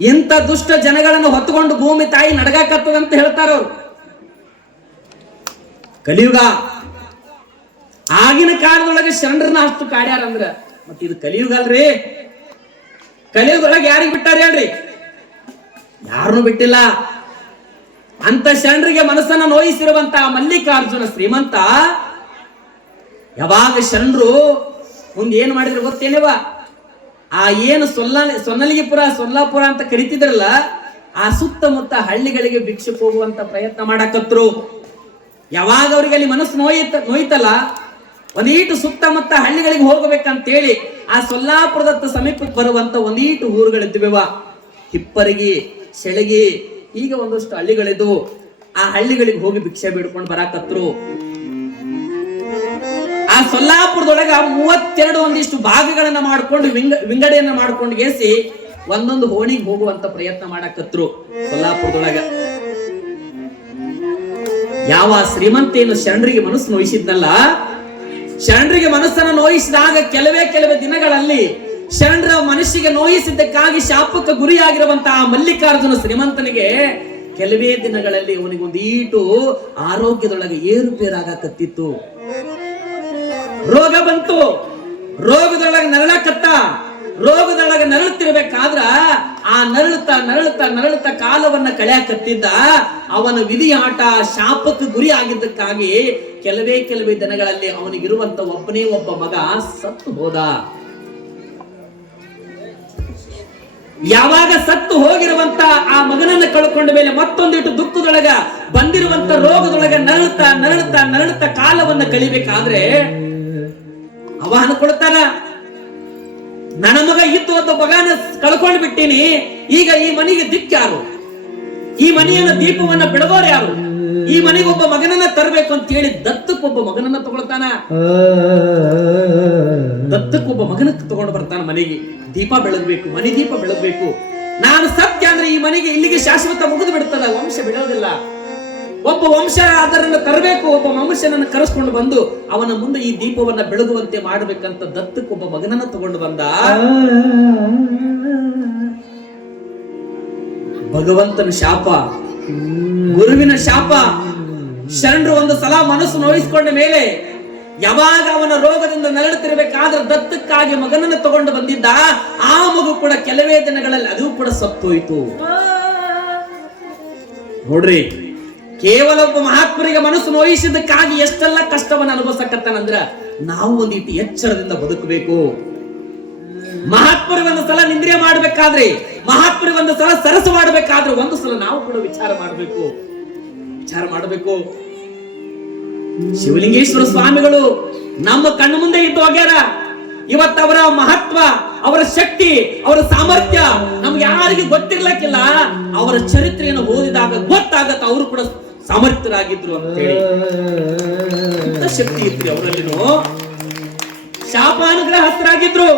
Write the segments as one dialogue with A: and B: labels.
A: ಇಂಥ ದುಷ್ಟ ಜನಗಳನ್ನು ಹೊತ್ತುಕೊಂಡು ಭೂಮಿ ತಾಯಿ ನಡಗಾಕತ್ತದಂತ ಹೇಳ್ತಾರ ಅವರು. ಕಲಿಯುಗ. ಆಗಿನ ಕಾಲದೊಳಗೆ ಶರಣರನ್ನ ಅಷ್ಟು ಕಾಡ್ಯಾರ ಮತ್ತೆ ಮತ್ತ ಇದು ಕಲಿಯುಗ ಅಲ್ರಿ. ಕಲಿಯುಗದೊಳಗೆ ಯಾರಿಗೆ ಬಿಟ್ಟಾರ ಹೇಳ್ರಿ? ಯಾರನ್ನೂ ಬಿಟ್ಟಿಲ್ಲ. ಅಂತ ಶರಣರಿಗೆ ಮನಸ್ಸನ್ನ ನೋಯಿಸಿರುವಂತ ಮಲ್ಲಿಕಾರ್ಜುನ ಶ್ರೀಮಂತ, ಯಾವಾಗ ಶರಣರು ಮುಂದೆ ಏನ್ ಮಾಡಿದ್ರು ಗೊತ್ತೇನೇವ? ಆ ಏನು ಸೊಲ್ಲ ಸೊನ್ನಲಿಗೆಪುರ, ಸೊಲ್ಲಾಪುರ ಅಂತ ಕರಿತಿದ್ರಲ್ಲ, ಆ ಸುತ್ತಮುತ್ತ ಹಳ್ಳಿಗಳಿಗೆ ಭಿಕ್ಷೆ ಹೋಗುವಂತ ಪ್ರಯತ್ನ ಮಾಡಕತ್ರು. ಯಾವಾಗ ಅವರಿಗೆ ಅಲ್ಲಿ ಮನಸ್ಸು ನೋಯಿತ, ನೋಯ್ತಲ್ಲ, ಒಂದೀಟು ಸುತ್ತಮುತ್ತ ಹಳ್ಳಿಗಳಿಗೆ ಹೋಗಬೇಕಂತೇಳಿ, ಆ ಸೊಲ್ಲಾಪುರದತ್ತ ಸಮೀಪಕ್ಕೆ ಬರುವಂತ ಒಂದೀಟು ಊರುಗಳಿದ್ವಿವ ಹಿಪ್ಪರಗಿ ಸೆಳಗಿ ಈಗ ಒಂದಷ್ಟು ಹಳ್ಳಿಗಳಿದ್ವು. ಆ ಹಳ್ಳಿಗಳಿಗೆ ಹೋಗಿ ಭಿಕ್ಷೆ ಬಿಡ್ಕೊಂಡು ಬರಾಕತ್ರು. ಆ ಸೊಲ್ಲಾಪುರದೊಳಗ ಮೂವತ್ತೆರಡು ಒಂದಿಷ್ಟು ಭಾಗಗಳನ್ನ ಮಾಡ್ಕೊಂಡು ವಿಂಗ, ವಿಂಗಡೆಯನ್ನ ಮಾಡ್ಕೊಂಡು ಗೆಸಿ ಒಂದೊಂದು ಹೋಣಿಗೆ ಹೋಗುವಂತ ಪ್ರಯತ್ನ ಮಾಡಕತ್ರು ಸೊಲ್ಲಾಪುರದೊಳಗ. ಯಾವ ಶ್ರೀಮಂತೇನು ಶರಣರಿಗೆ ಮನಸ್ಸು ನೋಯಿಸಿದ್ನಲ್ಲ? ಶರಣರಿಗೆ ಮನಸ್ಸನ್ನು ನೋಯಿಸಿದಾಗ ಕೆಲವೇ ಕೆಲವೇ ದಿನಗಳಲ್ಲಿ ಶರಣರ ಮನಸ್ಸಿಗೆ ನೋಯಿಸಿದ್ದಕ್ಕಾಗಿ ಶಾಪಕ್ಕೆ ಗುರಿಯಾಗಿರುವಂತಹ ಮಲ್ಲಿಕಾರ್ಜುನ ಶ್ರೀಮಂತನಿಗೆ ಕೆಲವೇ ದಿನಗಳಲ್ಲಿ ಅವನಿಗೊಂದೀಟು ಆರೋಗ್ಯದೊಳಗೆ ಏರುಪೇರಾಗಕತ್ತಿತ್ತು. ರೋಗ ಬಂತು. ರೋಗದೊಳಗೆ ನರಳಕತ್ತ ರೋಗದೊಳಗೆ ನರಳುತ್ತಿರ್ಬೇಕಾದ್ರ ಆ ನರಳುತ್ತ ನರಳುತ್ತ ನರಳುತ್ತ ಕಾಲವನ್ನ ಕಳೆಯಕತ್ತಿದ್ದ ಅವನ ವಿಧಿಯಾಟ ಶಾಪಕ್ಕೆ ಗುರಿ ಆಗಿದ್ದಕ್ಕಾಗಿ ಕೆಲವೇ ಕೆಲವೇ ದಿನಗಳಲ್ಲಿ ಅವನಿಗಿರುವಂತ ಒಬ್ಬನೇ ಒಬ್ಬ ಮಗ ಸತ್ತು ಹೋದ. ಯಾವಾಗ ಸತ್ತು ಹೋಗಿರುವಂತ ಆ ಮಗನನ್ನ ಕಳ್ಕೊಂಡ ಮೇಲೆ ಮತ್ತೊಂದಿಟ್ಟು ದುಃಖದೊಳಗ ಬಂದಿರುವಂತ ರೋಗದೊಳಗ ನರಳುತ್ತಾ ನರಳುತ್ತಾ ನರಳುತ್ತ ಕಾಲವನ್ನ ಕಳಿಬೇಕಾದ್ರೆ ಅವ ಕೊಡ್ತಾನ? ನನ್ನ ಮಗ ಇತ್ತು ಅಂತ ಮಗನ ಕಳ್ಕೊಂಡು ಬಿಟ್ಟೀನಿ. ಈಗ ಈ ಮನೆಗೆ ದಿಕ್ಕ್ಯಾರು ಈ ಮನೆಯನ್ನ ದೀಪವನ್ನ ಬಿಡದೋರು ಯಾರು? ಈ ಮನೆಗೆ ಒಬ್ಬ ಮಗನನ್ನ ತರಬೇಕು ಅಂತ ಹೇಳಿ ದತ್ತಕ್ಕೊಬ್ಬ ಮಗನನ್ನ ತಗೊಳ್ತಾನ? ದತ್ತಕ್ಕೊಬ್ಬ ಮಗನ ತಗೊಂಡು ಬರ್ತಾನ ಮನೆಗೆ. ದೀಪ ಬೆಳಗ್ಬೇಕು, ಮನೆ ದೀಪ ಬೆಳಗ್ಬೇಕು. ನಾನು ಸತ್ಯ ಅಂದ್ರೆ ಈ ಮನೆಗೆ ಇಲ್ಲಿಗೆ ಶಾಶ್ವತ ಮುಗಿದು ಬಿಡ್ತದ ವಂಶ ಬಿಡೋದಿಲ್ಲ. ಒಬ್ಬ ವಂಶ ಅದರನ್ನು ತರಬೇಕು, ಒಬ್ಬ ಮನುಷ್ಯನನ್ನು ಕರೆಸ್ಕೊಂಡು ಬಂದು ಅವನ ಮುಂದೆ ಈ ದೀಪವನ್ನ ಬೆಳಗುವಂತೆ ಮಾಡಬೇಕಂತ ದತ್ತಕ್ಕೊಬ್ಬ ಮಗನನ್ನ ತಗೊಂಡು ಬಂದ. ಭಗವಂತನ ಶಾಪ. ಗುರುವಿನ ಶಾಪ. ಶರಣರು ಒಂದು ಸಲ ಮನಸ್ಸು ನೋಯಿಸಿಕೊಂಡ ಮೇಲೆ ಯಾವಾಗ ಅವನ ರೋಗದಿಂದ ನರಳುತ್ತಿರಬೇಕಾದ್ರೆ ದತ್ತಕ್ಕಾಗಿ ಮಗನನ್ನು ತಗೊಂಡು ಬಂದಿದ್ದ, ಆ ಮಗು ಕೂಡ ಕೆಲವೇ ದಿನಗಳಲ್ಲಿ ಅದು ಕೂಡ ಸತ್ತೋಯ್ತು. ನೋಡ್ರಿ ಕೇವಲ ಒಬ್ಬ ಮಹಾತ್ಮರಿಗೆ ಮನಸ್ಸು ನೋಯಿಸಿದ್ದಕ್ಕಾಗಿ ಎಷ್ಟೆಲ್ಲ ಕಷ್ಟವನ್ನು ಅನುಭವಿಸಕತ್ತಾನಂದ್ರ ನಾವು ಒಂದಿಟ್ಟು ಎಚ್ಚರದಿಂದ ಬದುಕಬೇಕು. ಮಹಾತ್ಮರಿಗೆ ಒಂದು ಸಲ ನಿಂದ್ರೆ ಮಾಡ್ಬೇಕಾದ್ರೆ, ಮಹಾತ್ಮರಿಗೆ ಒಂದು ಸಲ ಸರಸು ಮಾಡ್ಬೇಕಾದ್ರೆ ಒಂದು ಸಲ ನಾವು ಕೂಡ ವಿಚಾರ ಮಾಡಬೇಕು. ವಿಚಾರ ಮಾಡಬೇಕು. ಶಿವಲಿಂಗೇಶ್ವರ ಸ್ವಾಮಿಗಳು ನಮ್ಮ ಕಣ್ಣು ಮುಂದೆ ಇದ್ದು ಹೋಗ್ಯಾರ. ಇವತ್ತು ಅವರ ಮಹತ್ವ, ಅವರ ಶಕ್ತಿ, ಅವರ ಸಾಮರ್ಥ್ಯ ನಮ್ಗೆ ಯಾರಿಗೂ ಗೊತ್ತಿರ್ಲಕ್ಕಿಲ್ಲ. ಅವರ ಚರಿತ್ರೆಯನ್ನು ಓದಿದಾಗ ಗೊತ್ತಾಗತ್ತ, ಅವರು ಕೂಡ ಸಾಮರ್ಥ್ಯರಾಗಿದ್ರು ಅಂತ ಹೇಳಿ. ಶಕ್ತಿ ಇತ್ರಿ ಅವರಲ್ಲಿನೂ? ಶಾಪಾನುಗ್ರಹಸ್ಥರಾಗಿದ್ರು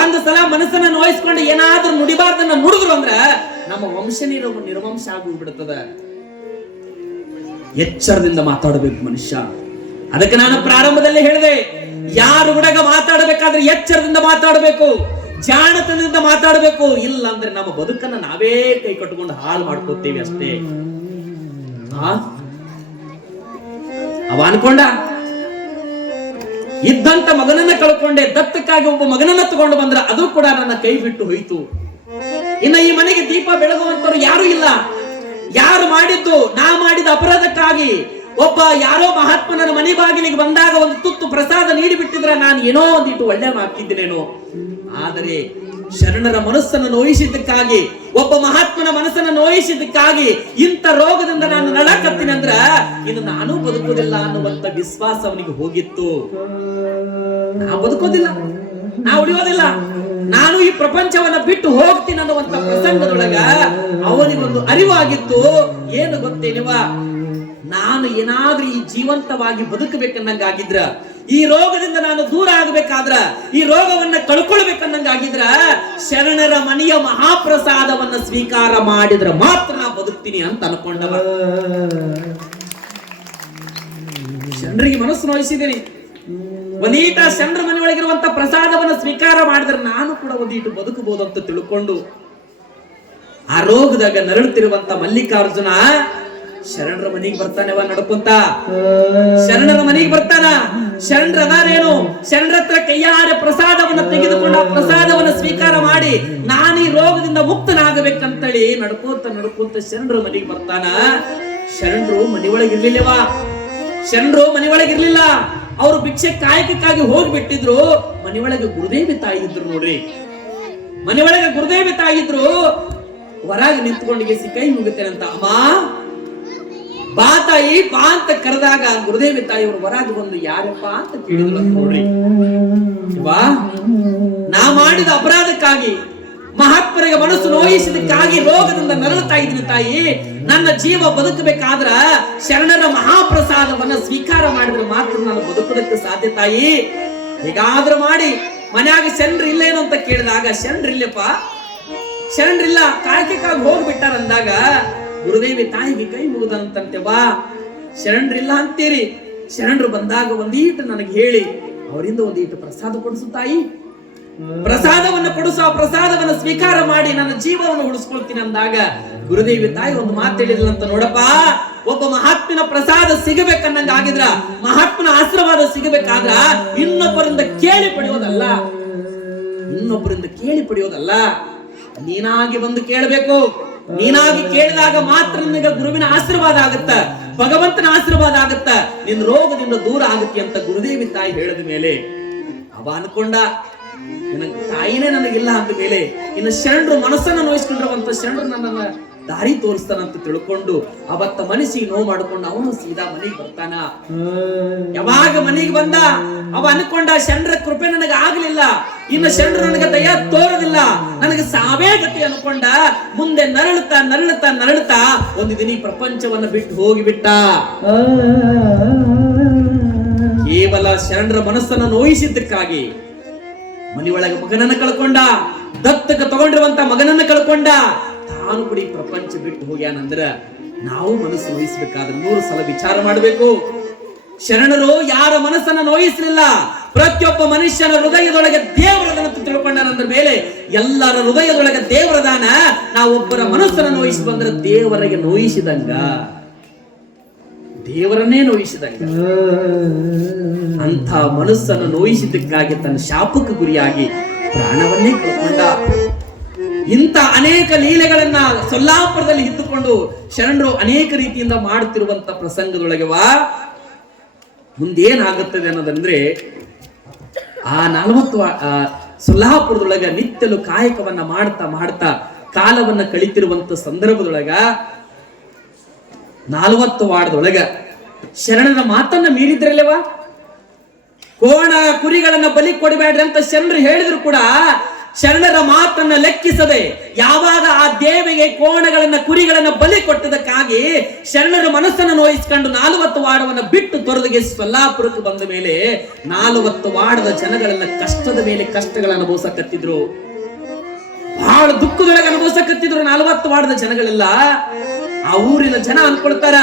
A: ಒಂದು ಸಲ ಮನಸ್ಸನ್ನ ನೋಯಿಸ್ಕೊಂಡು ಏನಾದ್ರೂ ನುಡಿಬಾರ್ದನ್ನ ನುಡಿದ್ರು ಅಂದ್ರ ನಮ್ಮ ವಂಶ ನಿರ ನಿರ್ವಂಶ ಆಗೋಗ್ಬಿಡ್ತದ ಎಚ್ಚರದಿಂದ ಮಾತಾಡಬೇಕು ಮನುಷ್ಯ. ಅದಕ್ಕೆ ನಾನು ಪ್ರಾರಂಭದಲ್ಲಿ ಹೇಳಿದೆ, ಯಾರು ಹುಡುಗ ಮಾತಾಡಬೇಕಾದ್ರೆ ಎಚ್ಚರದಿಂದ ಮಾತಾಡಬೇಕು, ಜಾಣತನದಿಂದ ಮಾತಾಡಬೇಕು. ಇಲ್ಲ ಅಂದ್ರೆ ನಮ್ಮ ಬದುಕನ್ನ ನಾವೇ ಕೈ ಕಟ್ಟಿಕೊಂಡು ಹಾಳು ಮಾಡ್ಕೋತೀವಿ ಅಷ್ಟೇ? ಅವ ಅನ್ಕೊಂಡ? ಇದ್ದಂತ ಮಗನನ್ನ ಕಳ್ಕೊಂಡೆ, ದತ್ತಕ್ಕಾಗಿ ಒಬ್ಬ ಮಗನನ್ನ ತಗೊಂಡು ಬಂದ್ರ ಅದು ಕೂಡ ನನ್ನ ಕೈ ಬಿಟ್ಟು ಹೋಯ್ತು. ಇನ್ನ ಈ ಮನೆಗೆ ದೀಪ ಬೆಳಗುವಂತವ್ರು ಯಾರು ಇಲ್ಲ. ಯಾರು ಮಾಡಿದ್ದು? ನಾ ಮಾಡಿದ ಅಪರಾಧಕ್ಕಾಗಿ. ಒಬ್ಬ ಯಾರೋ ಮಹಾತ್ಮನ ಮನೆ ಬಾಗಿಲಿಗೆ ಬಂದಾಗ ಒಂದು ತುತ್ತು ಪ್ರಸಾದ ನೀಡಿ ಬಿಟ್ಟಿದ್ರೆ ನಾನು ಏನೋ ಒಂದಿಟ್ಟು ಒಳ್ಳೆ ಮಾಡ್ತಿದ್ದೇನೇನೋ ಆದರೆ ಶರಣರ ಮನಸ್ಸನ್ನು ನೋಯಿಸಿದ್ದಕ್ಕಾಗಿ, ಒಬ್ಬ ಮಹಾತ್ಮನ ಮನಸ್ಸನ್ನು ನೋಯಿಸಿದ್ದಕ್ಕಾಗಿ ಇಂಥ ರೋಗದಿಂದ ನಾನು ನಡಕತ್ತೀನಿ ಅಂದ್ರ ಇನ್ನು ನಾನು ಬದುಕೋದಿಲ್ಲ ಅನ್ನುವಂತ ವಿಶ್ವಾಸ ಅವನಿಗೆ ಹೋಗಿತ್ತು. ನಾ ಬದುಕೋದಿಲ್ಲ, ನಾ ಉಳಿಯೋದಿಲ್ಲ. ನಾನು ಈ ಪ್ರಪಂಚವನ್ನ ಬಿಟ್ಟು ಹೋಗ್ತೀನಿ ಅನ್ನುವಂತ ಪ್ರಸಂಗದೊಳಗ ಅವನಿಗೊಂದು ಅರಿವಾಗಿತ್ತು. ಏನು ಗೊತ್ತೇನಿವ ನಾನು ಏನಾದ್ರೂ ಈ ಜೀವಂತವಾಗಿ ಬದುಕಬೇಕನ್ನಂಗಾಗಿದ್ರ ಈ ರೋಗದಿಂದ ನಾನು ದೂರ ಆಗಬೇಕಾದ್ರ ಈ ರೋಗವನ್ನ ಕಳ್ಕೊಳ್ಬೇಕನ್ನಂಗಾಗಿದ್ರ ಶರಣರ ಮನೆಯ ಮಹಾಪ್ರಸಾದವನ್ನ ಸ್ವೀಕಾರ ಮಾಡಿದ್ರ ಮಾತ್ರ ನಾ ಬದುಕ್ತೀನಿ ಅಂತ ಅನ್ಕೊಂಡವ. ಶರಣರಿಗೆ ಮನಸ್ಸು ನೋಯಿಸಿದ್ದೀನಿ ಒಂದೀಟ ಶರಣರ ಮನೆಯೊಳಗಿರುವಂತ ಪ್ರಸಾದವನ್ನ ಸ್ವೀಕಾರ ಮಾಡಿದ್ರೆ ನಾನು ಕೂಡ ಒಂದೀಟು ಬದುಕಬಹುದು ಅಂತ ತಿಳ್ಕೊಂಡು ಆ ರೋಗದಾಗ ನರಳುತ್ತಿರುವಂತ ಮಲ್ಲಿಕಾರ್ಜುನ ಶರಣರ ಮನೆಗೆ ಬರ್ತಾನೆವ ನಡ್ಕೊಂತ. ಶರಣರ ಮನೆಗೆ ಬರ್ತಾನ. ಶರಣರ ಅದಾರೇನು ಶರಣರ ಹತ್ರ ಕೈಯಾರೆ ಪ್ರಸಾದವನ್ನ ತೆಗೆದುಕೊಂಡು ಆ ಪ್ರಸಾದವನ್ನ ಸ್ವೀಕಾರ ಮಾಡಿ ನಾನು ಈ ರೋಗದಿಂದ ಮುಕ್ತನಾಗಬೇಕಂತೇಳಿ ನಡ್ಕೊಂತ ನಡ್ಕೊಂತ ಶರಣರ ಮನೆಗೆ ಬರ್ತಾನ. ಶರಣರು ಮನೆಯೊಳಗೆ ಇರ್ಲಿಲ್ಲವಾ ಶರಣರು ಮನೆಯೊಳಗೆ ಇರ್ಲಿಲ್ಲ. ಅವರು ಭಿಕ್ಷೆ ಕಾಯಕಕ್ಕಾಗಿ ಹೋಗ್ಬಿಟ್ಟಿದ್ರು. ಮನೆಯೊಳಗೆ ಗುರುದೇವಿ ತಾಯಿ ಇದ್ರು ನೋಡ್ರಿ. ಮನೆಯೊಳಗೆ ಗುರುದೇವಿ ತಾಯಿ ಇದ್ರು. ಹೊರಗೆ ನಿಂತ್ಕೊಂಡಿಗೆ ಕೈ ಮುಗುತ್ತೇನೆ ಅಂತ ಅಮ್ಮ ತಾಯಿ ಬಾ ಅಂತ ಕರೆದಾಗ ಗುರುದೇವಿ ತಾಯಿಯವರು ಹೊರಗೆ ಬಂದು ಯಾರಪ್ಪ ಅಂತ ಕೇಳಿದ್ರು. ಅಂತ ನೋಡ್ರಿ. ಬಾ. ನಾ ಮಾಡಿದ ಅಪರಾಧಕ್ಕಾಗಿ ಮಹಾತ್ಮರಿಗೆ ಮನಸ್ಸು ನೋಯಿಸಿದಕ್ಕಾಗಿ ರೋಗದಿಂದ ನರಳುತ್ತಾ ಇದ್ದೀನಿ ತಾಯಿ. ನನ್ನ ಜೀವ ಬದುಕಬೇಕಾದ್ರ ಶರಣರ ಮಹಾಪ್ರಸಾದವನ್ನ ಸ್ವೀಕಾರ ಮಾಡಿದ್ರೆ ಮಾತ್ರ ನಾನು ಬದುಕೋದಕ್ಕೆ ಸಾಧ್ಯ ತಾಯಿ. ಹೇಗಾದ್ರೂ ಮಾಡಿ ಮನ್ಯಾಗ ಶರಣರು ಇಲ್ಲೇನು ಅಂತ ಕೇಳಿದಾಗ ಶರಣರಿಲ್ಲಪ್ಪ ಶರಣರಿಲ್ಲ ಕಾಯಕಕ್ಕಾಗಿ ಹೋಗ್ಬಿಟ್ಟಾರ ಅಂದಾಗ ಗುರುದೇವಿ ತಾಯಿಗೆ ಕೈ ಮುಗಿದಂತಂತೆ ಬಾ ಶರಣರಿಲ್ಲ ಅಂತೀರಿ. ಶರಣರು ಬಂದಾಗ ಒಂದೀಟು ನನಗೆ ಹೇಳಿ. ಅವರಿಂದ ಒಂದೀಟು ಪ್ರಸಾದ ಕೊಡಿಸು ತಾಯಿ ಪ್ರಸಾದವನ್ನು ಕೊಡಿಸು ಆ ಪ್ರಸಾದವನ್ನು ಸ್ವೀಕಾರ ಮಾಡಿ ನನ್ನ ಜೀವವನ್ನು ಉಳಿಸ್ಕೊಳ್ತೀನಿ ಅಂದಾಗ ಗುರುದೇವಿ ತಾಯಿ ಒಂದು ಮಾತು ಅಂತ ನೋಡಪ್ಪ, ಒಬ್ಬ ಮಹಾತ್ಮನ ಪ್ರಸಾದ ಸಿಗಬೇಕನ್ನಂಗ ಆಗಿದ್ರ ಮಹಾತ್ಮನ ಆಶೀರ್ವಾದ ಸಿಗಬೇಕಾದ್ರ ಇನ್ನೊಬ್ಬರಿಂದ ಕೇಳಿ ಪಡೆಯೋದಲ್ಲ. ಇನ್ನೊಬ್ಬರಿಂದ ಕೇಳಿ ಪಡೆಯೋದಲ್ಲ. ನೀನಾಗಿ ಬಂದು ಕೇಳಬೇಕು. ನೀನಾಗಿ ಕೇಳಿದಾಗ ಮಾತ್ರ ನಿನಗೆ ಗುರುವಿನ ಆಶೀರ್ವಾದ ಆಗುತ್ತ, ಭಗವಂತನ ಆಶೀರ್ವಾದ ಆಗುತ್ತ, ನಿನ್ನ ರೋಗದಿಂದ ದೂರ ಆಗುತ್ತೆ ಅಂತ ಗುರುದೇವಿ ತಾಯಿ ಹೇಳಿದ ಮೇಲೆ, ಅವ ಅನ್ಕೊಂಡ ನನಗೆ ತಾಯಿನೇ ನನಗಿಲ್ಲ ಅಂದ ಮೇಲೆ, ಇನ್ನು ಶರಣರು ಮನಸ್ಸನ್ನ ನೋಯಿಸ್ಕೊಂಡಿರುವಂತ ಶರಣರು ನನ್ನನ್ನ ದಾರಿ ತೋರಿಸ್ತಾನಂತ ತಿಳ್ಕೊಂಡು ಅವತ್ತ ಮನಸ್ಸಿಗೆ ನೋವು ಮಾಡ್ಕೊಂಡು ಅವನು ಸೀದಾ ಮನೆಗೆ ಬರ್ತಾನ. ಯಾವಾಗ ಮನೆಗೆ ಬಂದ? ಅವ ಅನ್ಕೊಂಡ ಶರಣರ ಕೃಪೆ ನನಗೆ ಆಗ್ಲಿಲ್ಲ. ಇನ್ನು ಶರಣರು ನನಗೆ ದಯ ತೋರದಿಲ್ಲ. ನನಗೆ ಸಾವೇ ಗತಿ ಅನ್ಕೊಂಡ, ಮುಂದೆ ನರಳುತ್ತಾ ನರಳುತ್ತಾ ನರಳುತ್ತಾ, ಒಂದು ದಿನ ಈ ಪ್ರಪಂಚವನ್ನ ಬಿಟ್ಟು ಹೋಗಿಬಿಟ್ಟ. ಕೇವಲ ಶರಣರ ಮನಸ್ಸನ್ನ ನೋಯಿಸಿದ್ದಕ್ಕಾಗಿ ಮನೆಯೊಳಗೆ ಮಗನನ್ನ ಕಳ್ಕೊಂಡ, ದತ್ತಕ ತಗೊಂಡಿರುವಂತ ಮಗನನ್ನ ಕಳ್ಕೊಂಡ ತಾನು ಕೂಡ ಈ ಪ್ರಪಂಚ ಬಿಟ್ಟು ಹೋಗ್ಯಾನಂದ್ರ ನಾವು ಮನಸ್ಸು ನೋಯಿಸ್ಬೇಕಾದ್ರೆ ಮೂರು ಸಲ ವಿಚಾರ ಮಾಡಬೇಕು. ಶರಣರು, ಯಾರ ಮನಸ್ಸನ್ನ ನೋಯಿಸಲಿಲ್ಲ? ಪ್ರತಿಯೊಬ್ಬ ಮನುಷ್ಯನ ಹೃದಯದೊಳಗೆ ದೇವರದನ್ನು ತಿಳ್ಕೊಂಡಾನಂದ್ರ ಮೇಲೆ ಎಲ್ಲರ ಹೃದಯದೊಳಗೆ ದೇವರದಾನ ನಾವೊಬ್ಬರ ಮನಸ್ಸನ್ನ ನೋಯಿಸಿ ಬಂದ್ರೆ ದೇವರಿಗೆ ನೋಯಿಸಿದಂಗ. ದೇವರನ್ನೇ ನೋಯಿಸಿದಂಗ. ಅಂಥ ಮನಸ್ಸನ್ನು ನೋಯಿಸಿದ್ದಕ್ಕಾಗಿ ತನ್ನ ಶಾಪಕ್ಕೆ ಗುರಿಯಾಗಿ ಪ್ರಾಣವನ್ನೇ ಕಳ್ಕೊಂಡ. ಇಂಥ ಅನೇಕ ಲೀಲೆಗಳನ್ನ ಸೊಲ್ಲಾಪುರದಲ್ಲಿ ಇದ್ದುಕೊಂಡು ಶರಣರು ಅನೇಕ ರೀತಿಯಿಂದ ಮಾಡುತ್ತಿರುವಂತ ಪ್ರಸಂಗದೊಳಗೆ ವಾ. ಮುಂದೇನಾಗುತ್ತದೆ ಅನ್ನೋದಂದ್ರೆ ಆ ನಲವತ್ತು ಸೊಲ್ಲಾಪುರದೊಳಗೆ ನಿತ್ಯಲು ಕಾಯಕವನ್ನ ಮಾಡ್ತಾ ಮಾಡ್ತಾ ಕಾಲವನ್ನ ಕಳಿತಿರುವಂತ ಸಂದರ್ಭದೊಳಗ ನಾಲ್ವತ್ತು ವಾರದೊಳಗ ಶರಣರ ಮಾತನ್ನ ಮೀರಿದ್ರಲ್ಲೇವಾ ಕೋಣ ಕುರಿಗಳನ್ನ ಬಲಿ ಕೊಡಬೇಡ್ರಿ ಅಂತ ಶರಣರು ಹೇಳಿದ್ರು ಕೂಡ ಶರಣರ ಮಾತನ್ನ ಲೆಕ್ಕಿಸದೆ ಯಾವಾಗ ಆ ದೇವಿಗೆ ಕೋಣಗಳನ್ನ, ಕುರಿಗಳನ್ನ ಬಲಿ ಕೊಟ್ಟದಕ್ಕಾಗಿ ಶರಣರ ಮನಸ್ಸನ್ನು ನೋಯಿಸಿಕೊಂಡು ನಾಲ್ವತ್ತು ವಾಡವನ್ನು ಬಿಟ್ಟು ತೊರೆದಿಗೆ ಸೊಲ್ಲಾಪುರಕ್ಕೆ ಬಂದ ಮೇಲೆ ನಾಲ್ವತ್ತು ವಾಡದ ಜನಗಳೆಲ್ಲ ಕಷ್ಟದ ಮೇಲೆ ಕಷ್ಟಗಳನ್ನು ಅನುಭವಿಸಕತ್ತಿದ್ರು. ಬಹಳ ದುಃಖದೊಳಗೆ ಅನುಭವಿಸಕತ್ತಿದ್ರು ನಾಲ್ವತ್ತು ವಾಡದ ಜನಗಳೆಲ್ಲ. ಆ ಊರಿನ ಜನ ಅನ್ಕೊಳ್ತಾರ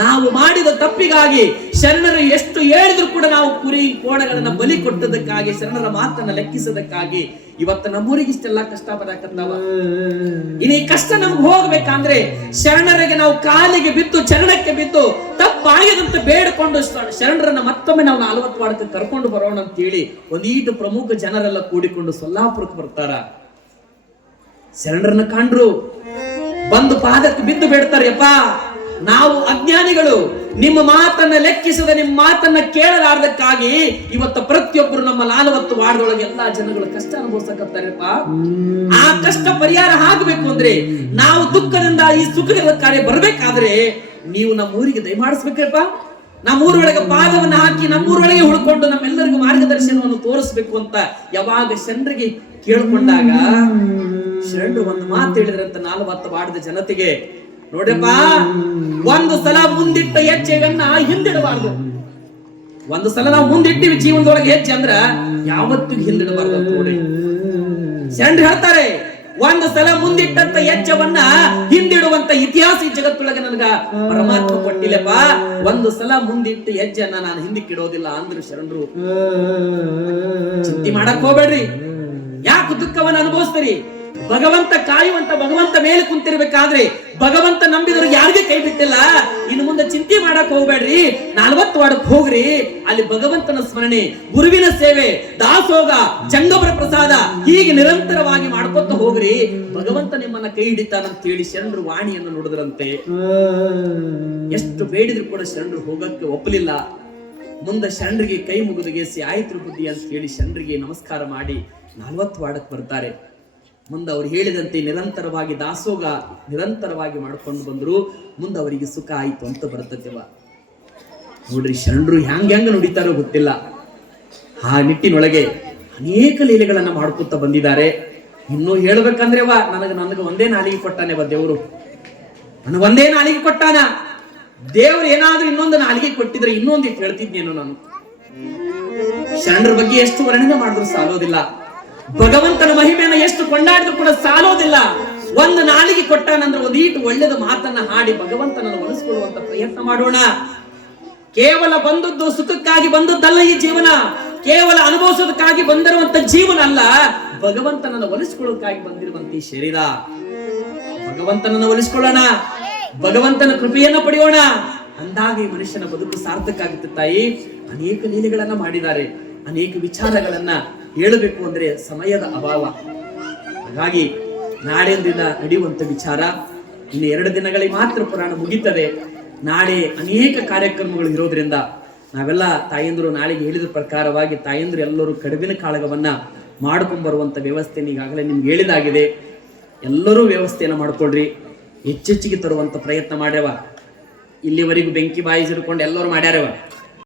A: ನಾವು ಮಾಡಿದ ತಪ್ಪಿಗಾಗಿ ಶರಣರು ಎಷ್ಟು ಹೇಳಿದ್ರು ಕೂಡ ನಾವು ಕುರಿ ಕೋಣಗಳನ್ನ ಬಲಿ ಕೊಟ್ಟದಕ್ಕಾಗಿ, ಶರಣರ ಮಾತನ್ನ ಲೆಕ್ಕಿಸದಕ್ಕಾಗಿ ಇವತ್ತು ನಮ್ಮೂರಿಗೆ ಇಷ್ಟೆಲ್ಲ ಕಷ್ಟ ಬರಕತ್ತಾವ ಈ ಕಷ್ಟ ನಮ್ಗೆ ಹೋಗ್ಬೇಕಂದ್ರೆ ಶರಣರಿಗೆ ನಾವು ಕಾಲಿಗೆ ಬಿದ್ದು, ಚರಣಕ್ಕೆ ಬಿದ್ದು ತಪ್ಪಾಗದಂತ ಬೇಡಿಕೊಂಡು ಶರಣರನ್ನ ಮತ್ತೊಮ್ಮೆ ನಾವು ನಲವತ್ತು ವಾರಕ್ಕೆ ಕರ್ಕೊಂಡು ಬರೋಣ ಅಂತ ಹೇಳಿ ಒಂದೀಟು ಪ್ರಮುಖ ಜನರೆಲ್ಲ ಕೂಡಿಕೊಂಡು ಸೊಲ್ಲಾಪುರಕ್ಕೆ ಬರ್ತಾರ. ಶರಣರನ್ನ ಕಂಡ್ರು ಬಂದು ಪಾದಕ್ಕೆ ಬಿದ್ದು ಬೇಡ್ತಾರೆ ಯಪ್ಪ ನಾವು ಅಜ್ಞಾನಿಗಳು ನಿಮ್ಮ ಮಾತನ್ನ ಲೆಕ್ಕಿಸದ ನಿಮ್ಮ ಮಾತನ್ನ ಕೇಳಲಾರ್ದಕ್ಕಾಗಿ ಇವತ್ತು ಪ್ರತಿಯೊಬ್ಬರು ನಮ್ಮ ನಾಲ್ವತ್ತು ವಾರದೊಳಗೆ ಎಲ್ಲಾ ಜನಗಳು ಕಷ್ಟ ಅನುಭವಿಸಕತ್ತಾರಪ್ಪ. ಆ ಕಷ್ಟ ಪರಿಹಾರ ಆಗಬೇಕು ಅಂದ್ರೆ ನಾವು ದುಃಖದಿಂದ ಈ ಸುಖಗಳ ಕಾರ್ಯ ಬರಬೇಕಾದ್ರೆ ನೀವು ನಮ್ಮ ಊರಿಗೆ ದಯಮಾಡಿಸ್ಬೇಕಪ್ಪ ನಮ್ಮ ಊರೊಳಗೆ ಪಾದವನ್ನ ಹಾಕಿ ನಮ್ಮೂರೊಳಗೆ ಉಳ್ಕೊಂಡು ನಮ್ಮೆಲ್ಲರಿಗೂ ಮಾರ್ಗದರ್ಶನವನ್ನು ತೋರಿಸ್ಬೇಕು ಅಂತ ಯಾವಾಗ ಶರಣರಿಗೆ ಕೇಳ್ಕೊಂಡಾಗ ಶರಣರು ಒಂದು ಮಾತು ಹೇಳಿದ್ರಂತ ನಾಲ್ವತ್ತು ವಾಡದ ಜನತೆಗೆ ನೋಡ್ರಪ್ಪ, ಒಂದು ಸಲ ಮುಂದಿಟ್ಟ ಹೆಜ್ಜೆಗನ್ನ ಹಿಂದಿಡಬಾರ್ದು. ಒಂದು ಸಲ ನಾವು ಮುಂದಿಟ್ಟಿವಿ ಜೀವನದೊಳಗೆ ಹೆಜ್ಜೆ ಅಂದ್ರ ಯಾವತ್ತಿಗೂ ಹಿಂದಿಡಬಾರ್ದು ನೋಡಿ. ಶರಣರು ಹೇಳ್ತಾರೆ, ಒಂದು ಸಲ ಮುಂದಿಟ್ಟಂತ ಹೆಜ್ಜವನ್ನ ಹಿಂದಿಡುವಂತ ಇತಿಹಾಸ ಈ ಜಗತ್ತೊಳಗೆ ನನಗ ಪರಮಾತ್ಮ ಕೊಟ್ಟಿಲ್ಲಪ್ಪ. ಒಂದು ಸಲ ಮುಂದಿಟ್ಟ ಹೆಜ್ಜೆಯನ್ನ ನಾನು ಹಿಂದಿಕ್ಕಿಡೋದಿಲ್ಲ ಅಂದ್ರು ಶರಣರು. ಚಿಂತೆ ಮಾಡಕ್ ಹೋಗ್ಬೇಡ್ರಿ. ಯಾಕೆ ದುಃಖವನ್ನ ಅನುಭವಿಸ್ತೀರಿ? ಭಗವಂತ ಕಾಯುವಂತ ಭಗವಂತ ಮೇಲೆ ಕುಂತಿರ್ಬೇಕಾದ್ರೆ ಭಗವಂತ ನಂಬಿದ್ರು ಯಾರಿಗೆ ಕೈ ಬಿಟ್ಟಿಲ್ಲ? ಇನ್ನು ಮುಂದೆ ಚಿಂತೆ ಮಾಡಕ್ ಹೋಗ್ಬೇಡ್ರಿ. ನಲ್ವತ್ತು ವಾಡಕ್ ಹೋಗ್ರಿ. ಅಲ್ಲಿ ಭಗವಂತನ ಸ್ಮರಣೆ, ಗುರುವಿನ ಸೇವೆ, ದಾಸೋಗ ಜಂಗಮರ ಪ್ರಸಾದ ಹೀಗೆ ನಿರಂತರವಾಗಿ ಮಾಡ್ಕೊತ ಹೋಗ್ರಿ. ಭಗವಂತ ನಿಮ್ಮನ್ನ ಕೈ ಹಿಡಿತಾನಂತ ಹೇಳಿ ಶರಣರು ವಾಣಿಯನ್ನು ನುಡಿದ್ರಂತೆ. ಎಷ್ಟು ಬೇಡಿದ್ರು ಕೂಡ ಶರಣರು ಹೋಗಕ್ಕೆ ಒಪ್ಪಲಿಲ್ಲ. ಮುಂದೆ ಶರಣರಿಗೆ ಕೈ ಮುಗಿದುಗೆಸಿ ಆಯ್ತು ಬುದ್ಧಿ ಅಂತ ಹೇಳಿ ಶರಣರಿಗೆ ನಮಸ್ಕಾರ ಮಾಡಿ ನಲ್ವತ್ತು ವಾರಕ್ಕೆ ಬರ್ತಾರೆ. ಮುಂದೆ ಅವ್ರು ಹೇಳಿದಂತೆ ನಿರಂತರವಾಗಿ ದಾಸೋಗ ನಿರಂತರವಾಗಿ ಮಾಡ್ಕೊಂಡು ಬಂದರು, ಮುಂದೆ ಅವರಿಗೆ ಸುಖ ಆಯ್ತು ಅಂತ ಬರ್ತದೆವ ನೋಡ್ರಿ ಶರಣರು ಹ್ಯಾಂಗ ಹೆಂಗ ನುಡಿತಾರೋ ಗೊತ್ತಿಲ್ಲ. ಆ ನಿಟ್ಟಿನೊಳಗೆ ಅನೇಕ ಲೀಲೆಗಳನ್ನ ಮಾಡ್ಕೊತ ಬಂದಿದ್ದಾರೆ. ಇನ್ನೂ ಹೇಳ್ಬೇಕಂದ್ರೆ ವಾ, ನನಗೆ ನನಗೆ ಒಂದೇ ನಾಲಿಗೆ ಕೊಟ್ಟಾನೆ ವಾ ದೇವರು. ನನಗೆ ಒಂದೇ ನಾಲಿಗೆ ಕೊಟ್ಟಾನ. ದೇವ್ರು ಏನಾದ್ರೂ ಇನ್ನೊಂದು ನಾಲಿಗೆ ಕೊಟ್ಟಿದ್ರೆ ಇನ್ನೊಂದು ಹೇಳ್ತಿದ್ನೇನೋ ನಾನು. ಶರಣರ ಬಗ್ಗೆ ಎಷ್ಟು ವರ್ಣನೆ ಮಾಡಿದ್ರು ಸಾಲೋದಿಲ್ಲ ಭಗವಂತನ ಮಹಿಮೆಯನ್ನು ಎಷ್ಟು ಕೊಂಡಾಡಿದ್ರು ಕೂಡ ಸಾಲೋದಿಲ್ಲ. ಒಂದು ನಾಲಿಗೆ ಕೊಟ್ಟಾನಂದ್ರೆ ಒಂದೀಟು ಒಳ್ಳೆದ ಮಾತನ್ನ ಹಾಡಿ ಭಗವಂತನನ್ನು ಒಲಿಸ್ಕೊಳ್ಳುವಂತ ಪ್ರಯತ್ನ ಮಾಡೋಣ. ಕೇವಲ ಬಂದದ್ದು ಸುಖಕ್ಕಾಗಿ ಬಂದದ್ದಲ್ಲ ಈ ಜೀವನ. ಕೇವಲ ಅನುಭವಿಸೋದಕ್ಕಾಗಿ ಬಂದಿರುವಂತ ಜೀವನ ಅಲ್ಲ, ಭಗವಂತನನ್ನು ಒಲಿಸ್ಕೊಳ್ಳೋದಕ್ಕಾಗಿ ಬಂದಿರುವಂತ ಈ ಶರೀರ. ಭಗವಂತನನ್ನು ಒಲಿಸ್ಕೊಳ್ಳೋಣ. ಭಗವಂತನ ಕೃಪೆಯನ್ನು ಪಡೆಯೋಣ. ಅಂದಾಗ ಈ ಮನುಷ್ಯನ ಬದುಕು ಸಾರ್ಥಕ ಆಗುತ್ತೆ ತಾಯಿ. ಅನೇಕ ಲೀಲೆಗಳನ್ನ ಮಾಡಿದ್ದಾರೆ. ಅನೇಕ ವಿಚಾರಗಳನ್ನ ಹೇಳಬೇಕು ಅಂದ್ರೆ ಸಮಯದ ಅಭಾವ. ಹಾಗಾಗಿ ನಾಳೆಯಿಂದ ನಡೆಯುವಂಥ ವಿಚಾರ ಇನ್ನು ಎರಡು ದಿನಗಳಿಗೆ ಮಾತ್ರ ಪುರಾಣ ಮುಗೀತದೆ. ನಾಳೆ ಅನೇಕ ಕಾರ್ಯಕ್ರಮಗಳು ಇರೋದ್ರಿಂದ ನಾವೆಲ್ಲ ತಾಯಂದ್ರು ನಾಳೆಗೆ ಹೇಳಿದ ಪ್ರಕಾರವಾಗಿ ತಾಯಂದ್ರು ಎಲ್ಲರೂ ಕಡುಬಿನ ಕಾಳಗವನ್ನು ಮಾಡ್ಕೊಂಡ್ ಬರುವಂತ ವ್ಯವಸ್ಥೆ ಈಗಾಗಲೇ ನಿಮ್ಗೆ ಹೇಳಿದಾಗಿದೆ. ಎಲ್ಲರೂ ವ್ಯವಸ್ಥೆಯನ್ನು ಮಾಡ್ಕೊಳ್ರಿ. ಹೆಚ್ಚೆಚ್ಚಿಗೆ ತರುವಂತ ಪ್ರಯತ್ನ ಮಾಡ್ಯಾವ ಇಲ್ಲಿವರೆಗೂ ಬೆಂಕಿ ಬಾಯಿ ಹಿಡ್ಕೊಂಡು ಎಲ್ಲರೂ ಮಾಡ್ಯಾರವ.